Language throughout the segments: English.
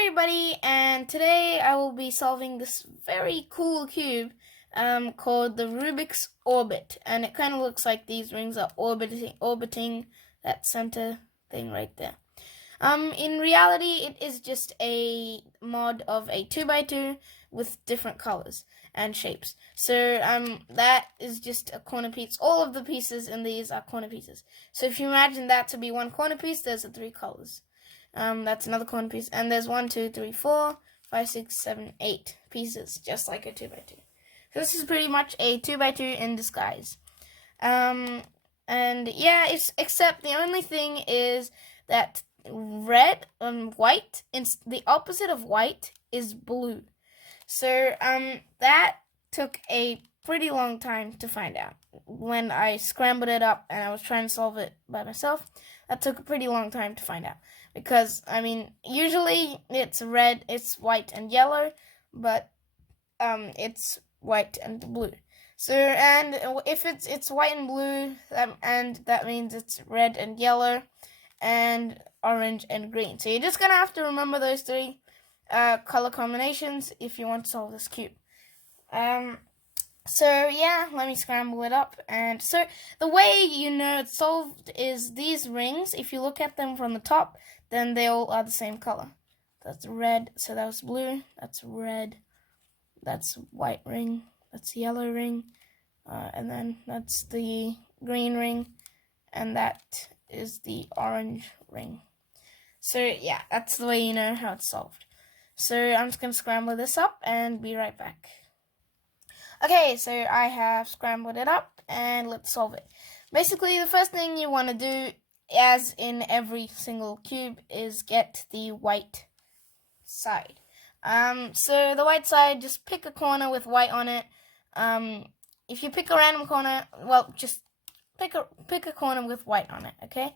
everybody, and today I will be solving this very cool cube called the Rubik's Orbit, and it kind of looks like these rings are orbiting that center thing right there. In reality, it is just a mod of a 2x2 with different colors and shapes. So that is just a corner piece. All of the pieces in these are corner pieces. So if you imagine that to be one corner piece, there's the 3 colors. That's another corner piece, and there's 1, 2, 3, 4, 5, 6, 7, 8 pieces, just like a 2x2. So this is pretty much a 2x2 in disguise. And yeah, except the only thing is that red and white, the opposite of white is blue. So that took a pretty long time to find out. When I scrambled it up and I was trying to solve it by myself, that took a pretty long time to find out. Because, I mean, usually it's red, it's white and yellow, but it's white and blue. So, and if it's white and blue, and that means it's red and yellow, and orange and green. So you're just gonna have to remember those 3 color combinations if you want to solve this cube. So yeah, let me scramble it up. And so the way you know it's solved is these rings, if you look at them from the top, then they all are the same color. That's red, so that was blue, that's red, that's white ring, that's yellow ring, and then that's the green ring, and that is the orange ring. So yeah, that's the way you know how it's solved. So I'm just going to scramble this up and be right back. Okay, so I have scrambled it up, and let's solve it. Basically, the first thing you want to do, as in every single cube, is get the white side. So the white side, just pick a corner with white on it. If you pick a random corner, well, just pick a corner with white on it, okay?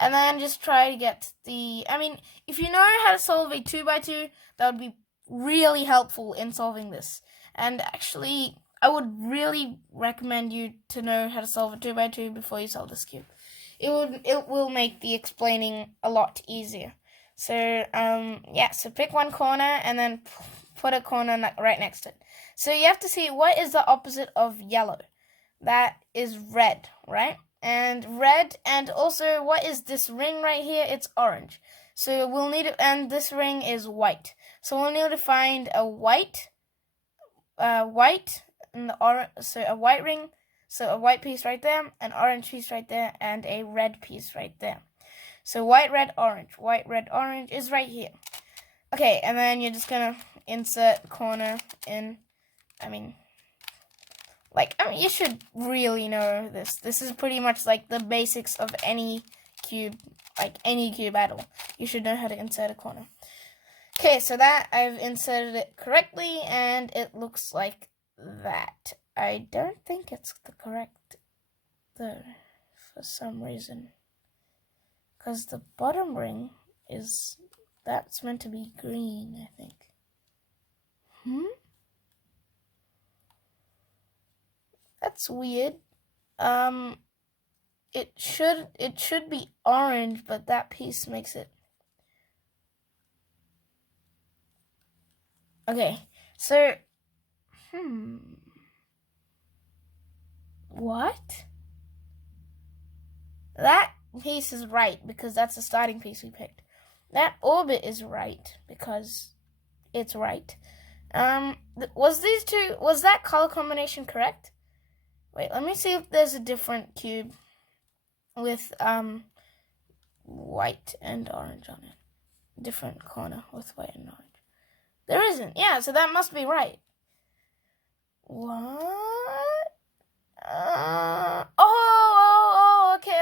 And then just try to get if you know how to solve a 2x2, that would be really helpful in solving this. And actually, I would really recommend you to know how to solve a 2x2 before you solve this cube. It will make the explaining a lot easier. So yeah, so pick one corner and then put a corner right next to it. So you have to see what is the opposite of yellow. That is red, right? And red, and also what is this ring right here? It's orange. So we'll need it, and this ring is white. So we'll need to find a white and the orange. So a white ring, so a white piece right there, an orange piece right there, and a red piece right there. So white, red, orange is right here. Okay, and then you're just gonna insert corner in. You should really know this. This is pretty much like the basics of any cube, like any cube at all. You should know how to insert a corner. Okay, so that I've inserted it correctly, and it looks like that. I don't think it's the correct though, for some reason. Because the bottom ring that's meant to be green, I think. That's weird. It should be orange, but that piece makes it. Okay, so what? That piece is right because that's the starting piece we picked. That orbit is right because it's right. Was that color combination correct? Wait, let me see if there's a different cube with white and orange on it. Different corner with white and orange. There isn't. Yeah, so that must be right. What?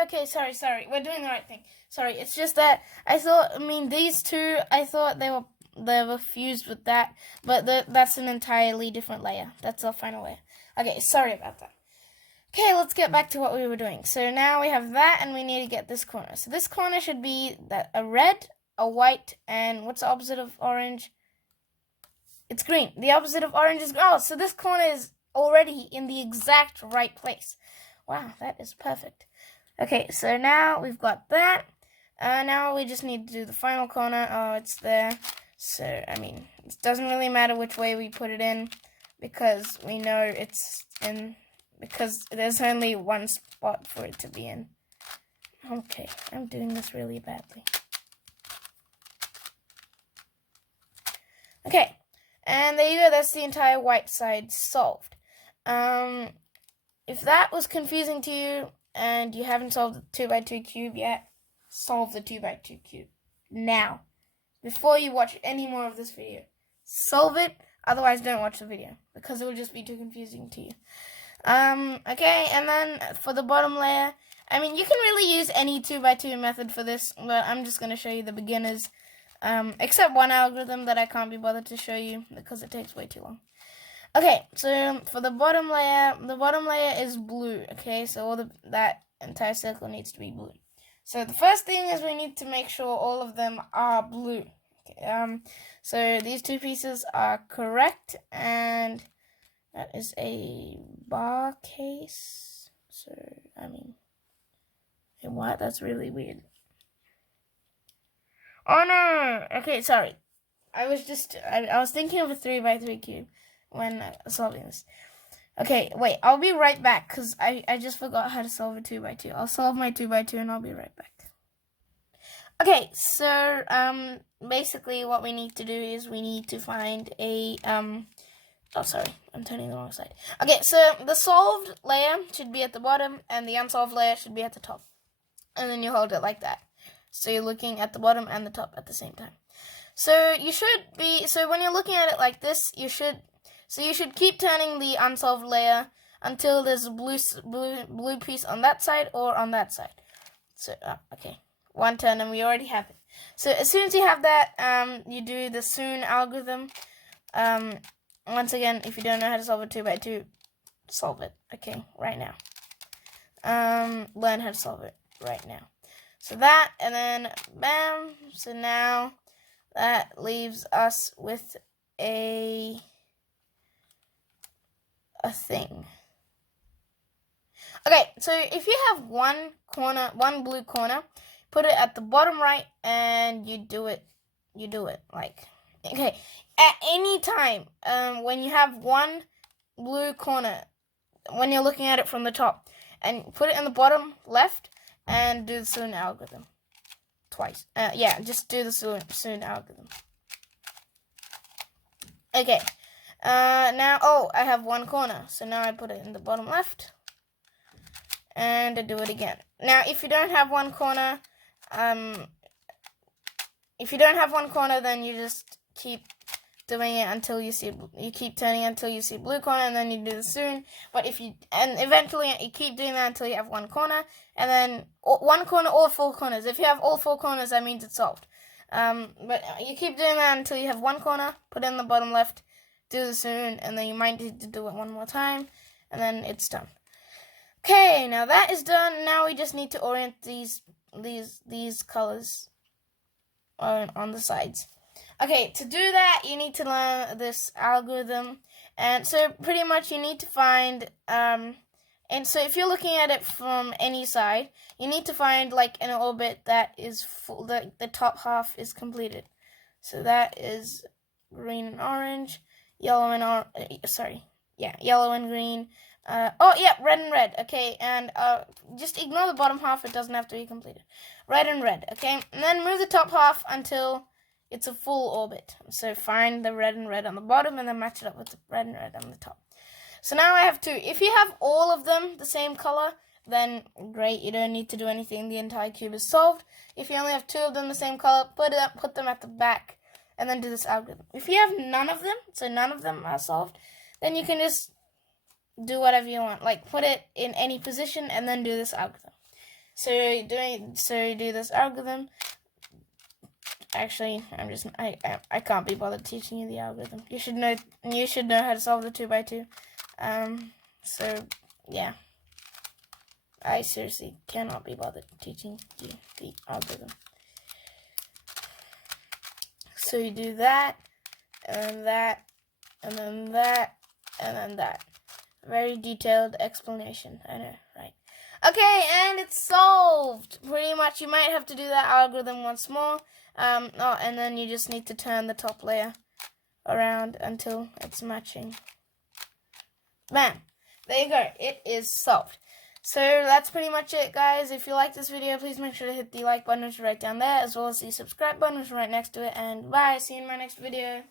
Okay, sorry. We're doing the right thing. Sorry, it's just that these two, I thought they were fused with that, but that's an entirely different layer. That's our final layer. Okay, sorry about that. Okay, let's get back to what we were doing. So now we have that, and we need to get this corner. So this corner should be a red, a white, and what's the opposite of orange? It's green. The opposite of orange is green. Oh, so this corner is already in the exact right place. Wow, that is perfect. Okay, so now we've got that. Now we just need to do the final corner. Oh, it's there. So, I mean, it doesn't really matter which way we put it in because we know it's in, because there's only one spot for it to be in. Okay, I'm doing this really badly. Okay, and there you go, that's the entire white side solved. If that was confusing to you and you haven't solved the 2x2 cube yet, solve the 2x2 cube now, before you watch any more of this video. Solve it, otherwise don't watch the video, because it will just be too confusing to you. Okay, and then for the bottom layer, I mean, you can really use any 2x2 method for this, but I'm just going to show you the beginners, except one algorithm that I can't be bothered to show you, because it takes way too long. Okay, so for the bottom layer is blue, okay, so that entire circle needs to be blue. So the first thing is we need to make sure all of them are blue. Okay, so these two pieces are correct, and that is a bar case. So, I mean, what? That's really weird. Oh no! Okay, sorry. I was thinking of a 3x3 cube when solving this. Okay, wait, I'll be right back, because I just forgot how to solve a 2x2. I'll solve my 2x2 and I'll be right back. Okay, so, basically what we need to do is we need to find a, oh, sorry, I'm turning the wrong side. Okay, so the solved layer should be at the bottom, and the unsolved layer should be at the top. And then you hold it like that. So you're looking at the bottom and the top at the same time. So when you're looking at it like this, you should keep turning the unsolved layer until there's a blue piece on that side or on that side. So, okay, one turn and we already have it. So as soon as you have that, you do the soon algorithm. Once again, if you don't know how to solve a 2x2, solve it, okay, right now. Learn how to solve it right now. So that, and then, bam, so now that leaves us with a thing. Okay, so if you have one blue corner, put it at the bottom right, and you do it like, okay, at any time, when you have one blue corner, when you're looking at it from the top, and put it in the bottom left, and do the soon algorithm twice. Yeah, just do the soon algorithm. Okay. Now, I have one corner, so now I put it in the bottom left, and I do it again. Now, if you don't have one corner, then you just keep doing it until you keep turning until you see blue corner, and then you do the soon. But eventually you keep doing that until you have one corner, and then one corner or 4 corners. If you have all 4 corners, that means it's solved. But you keep doing that until you have one corner, put it in the bottom left, do the soon, and then you might need to do it one more time, and then it's done. Okay, now that is done. Now we just need to orient these colors on the sides. Okay, to do that, you need to learn this algorithm, and so pretty much you need to find, and so if you're looking at it from any side, you need to find like an orbit that is full, the top half is completed. So that is green and orange, yellow and yellow and green, red and red, okay, and just ignore the bottom half, it doesn't have to be completed. Red and red, okay, and then move the top half until it's a full orbit. So find the red and red on the bottom and then match it up with the red and red on the top. So now I have 2. If you have all of them the same color, then great, you don't need to do anything. The entire cube is solved. If you only have 2 of them the same color, put them at the back, and then do this algorithm. If you have none of them, so none of them are solved, then you can just do whatever you want. Like put it in any position and then do this algorithm. So you do this algorithm. Actually, I can't be bothered teaching you the algorithm. You should know how to solve the 2x2. So yeah, I seriously cannot be bothered teaching you the algorithm. So you do that, and then that, and then that, and then that. Very detailed explanation, I know, right? Okay, and it's solved. Pretty much, you might have to do that algorithm once more. And then you just need to turn the top layer around until it's matching. Bam! There you go. It is solved. So that's pretty much it, guys. If you like this video, please make sure to hit the like button, which is right down there, as well as the subscribe button, which is right next to it. And bye. See you in my next video.